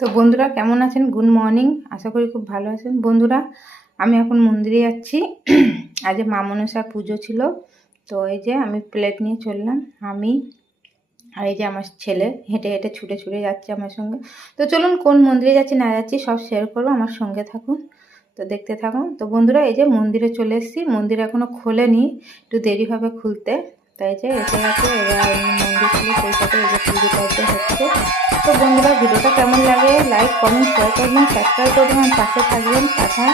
তো বন্ধুরা কেমন আছেন? Good morning. আশা করি খুব ভালো আছেন। বন্ধুরা আমি এখন মন্দিরে যাচ্ছি। আজ মা মনসার পুজো ছিল, তো এই যে আমি প্লেট নিয়ে চললাম। আমি আর এই যে আমার ছেলে হেঁটে হেঁটে ছুটে ছুটে যাচ্ছে আমার সঙ্গে। তো চলুন কোন মন্দিরে যাচ্ছি না যাচ্ছি সব শেয়ার করবো, আমার সঙ্গে থাকুন। তো দেখতে থাকুন। তো বন্ধুরা এই যে মন্দিরে চলে এসেছি। মন্দির এখনও খোলেনি, একটু দেরি হবে খুলতে। তাই যে এসে গেছে, এবার মন্দির খুলে সেইটাতে এই যে পুজোটা হচ্ছে। তো বন্ধুরা ভিডিওটা কেমন লাগে লাইক কমেন্ট শেয়ার করবেন, সাবস্ক্রাইব করবেন, পাশে থাকবেন। টাটা।